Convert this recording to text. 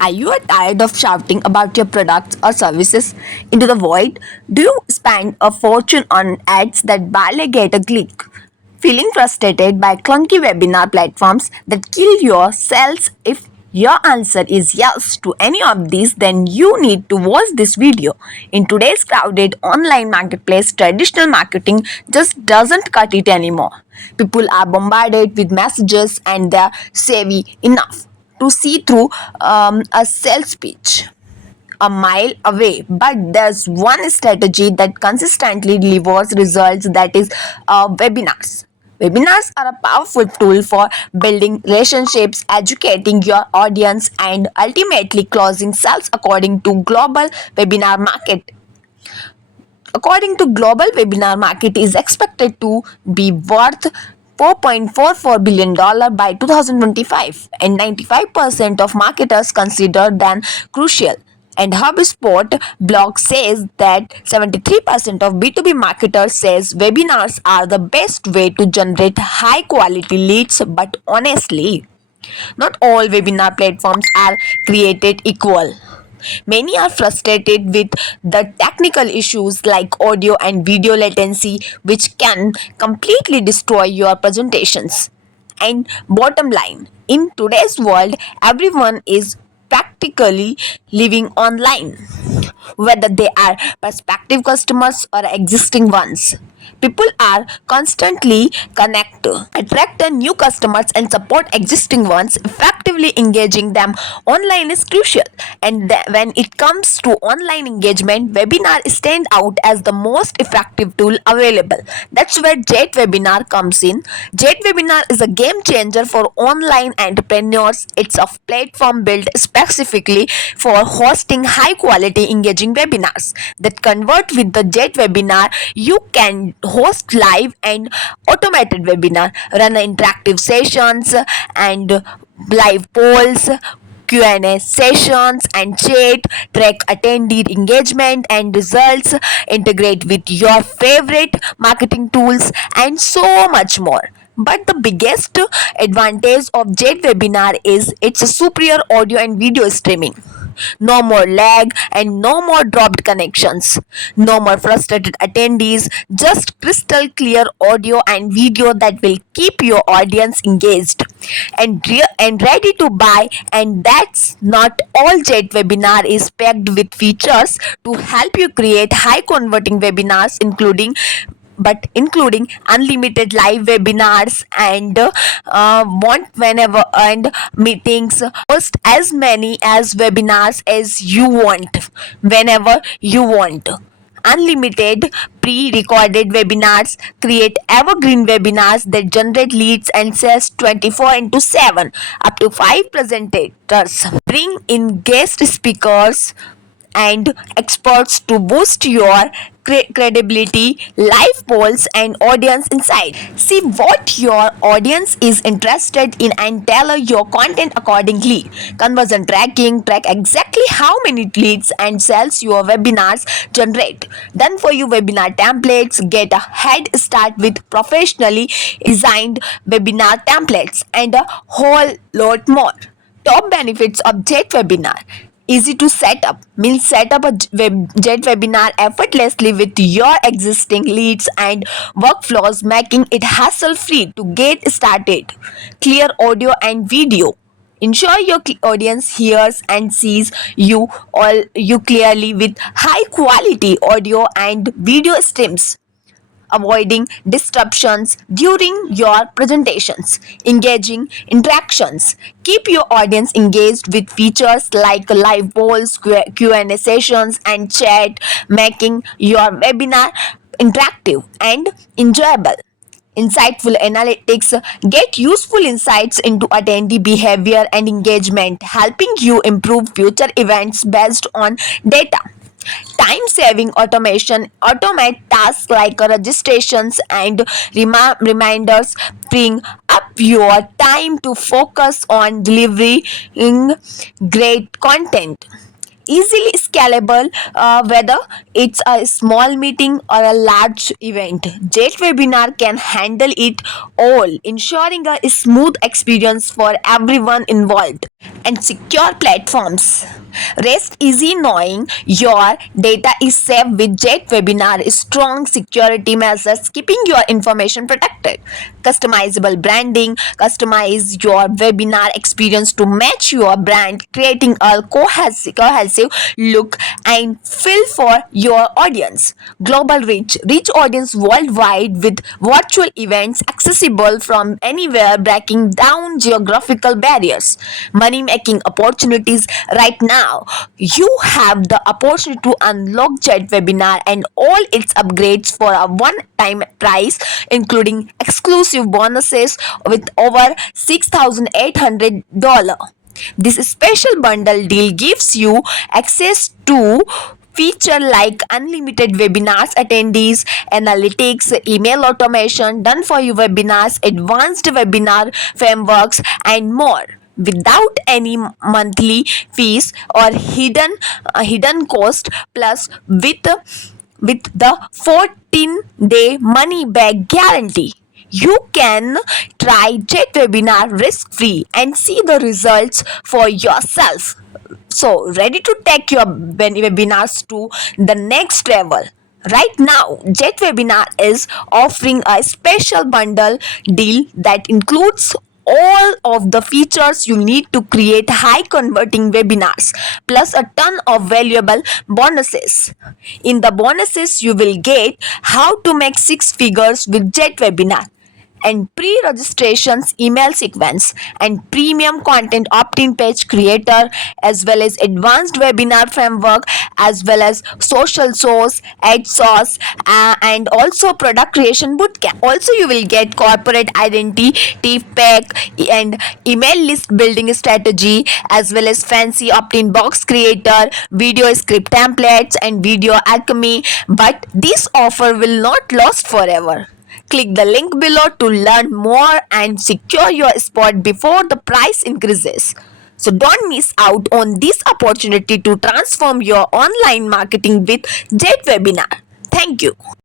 Are you tired of shouting about your products or services into the void? Do you spend a fortune on ads that barely get a click? Feeling frustrated by clunky webinar platforms that kill your sales? If your answer is yes to any of these, then you need to watch this video. In today's crowded online marketplace, traditional marketing just doesn't cut it anymore. People are bombarded with messages and they're savvy enough to see through a sales pitch a mile away. But there's one strategy that consistently delivers results, that is webinars. Webinars are a powerful tool for building relationships, educating your audience, and ultimately closing sales according to global webinar market. According to global webinar market is expected to be worth $4.44 billion by 2025, and 95% of marketers consider them crucial. And HubSpot blog says that 73% of B2B marketers says webinars are the best way to generate high quality leads. But honestly, not all webinar platforms are created equal. Many are frustrated with the technical issues like audio and video latency, which can completely destroy your presentations. And bottom line, in today's world, everyone is practically living online, whether they are prospective customers or existing ones. People are constantly connect, attract new customers and support existing ones. Effectively engaging them online is crucial. And when it comes to online engagement, webinar stand out as the most effective tool available. That's where Jet Webinar comes in. Jet Webinar is a game changer for online entrepreneurs. It's a platform built specifically for hosting high quality engaging webinars that convert. With the Jet Webinar, you can host live and automated webinar, run interactive sessions and live polls, Q&A sessions and chat, track attendee engagement and results, integrate with your favorite marketing tools, and so much more. But the biggest advantage of Jet Webinar is its superior audio and video streaming. No more lag and no more dropped connections. No more frustrated attendees, just crystal clear audio and video that will keep your audience engaged and ready to buy. And that's not all. Jet Webinar is packed with features to help you create high converting webinars, including unlimited live webinars and want whenever and meetings. Host as many as webinars as you want whenever you want. Unlimited pre-recorded webinars, create evergreen webinars that generate leads and sales 24 into 7. Up to 5 presentators, bring in guest speakers and experts to boost your credibility, live polls, and audience insight. See what your audience is interested in and tailor your content accordingly. Conversion tracking, track exactly how many leads and sales your webinars generate. Done for you webinar templates. Get a head start with professionally designed webinar templates and a whole lot more. Top benefits of Jet Webinar. Easy to set up means set up a Jet Webinar effortlessly with your existing leads and workflows, making it hassle free to get started. Clear audio and video. Ensure your audience hears and sees you clearly with high quality audio and video streams, avoiding disruptions during your presentations, engaging interactions. Keep your audience engaged with features like live polls, Q&A sessions, and chat, making your webinar interactive and enjoyable. Insightful analytics. Get useful insights into attendee behavior and engagement, helping you improve future events based on data. Time saving automation. Automate tasks like registrations and reminders, freeing up your time to focus on delivering great content. easily scalable, whether it's a small meeting or a large event. Jet Webinar can handle it all, ensuring a smooth experience for everyone involved. And secure platforms. Rest easy knowing your data is safe with Jet Webinar strong security measures keeping your information protected. Customizable branding. Customize your webinar experience to match your brand, creating a cohesive look and feel for your audience. Global reach. Reach audience worldwide with virtual events accessible from anywhere, breaking down geographical barriers. Money making opportunities. Right now you have the opportunity to unlock Jet Webinar and all its upgrades for a one-time price, including exclusive bonuses with over $6,800. This special bundle deal gives you access to feature like unlimited webinars attendees, analytics, email automation done for you webinars, advanced webinar frameworks, and more without any monthly fees or hidden cost, plus with the 14-day money back guarantee. You can try Jet Webinar risk free and see the results for yourself. So, ready to take your webinars to the next level? Right now, Jet Webinar is offering a special bundle deal that includes all of the features you need to create high converting webinars, plus a ton of valuable bonuses. In the bonuses, you will get how to make six figures with Jet Webinar, and pre-registrations email sequence, and premium content opt-in page creator, as well as advanced webinar framework, as well as social source, ad source, and also product creation bootcamp. Also you will get corporate identity pack and email list building strategy, as well as fancy opt-in box creator, video script templates, and video alchemy. But this offer will not last forever. Click the link below to learn more and secure your spot before the price increases. So don't miss out on this opportunity to transform your online marketing with Jet Webinar. Thank you.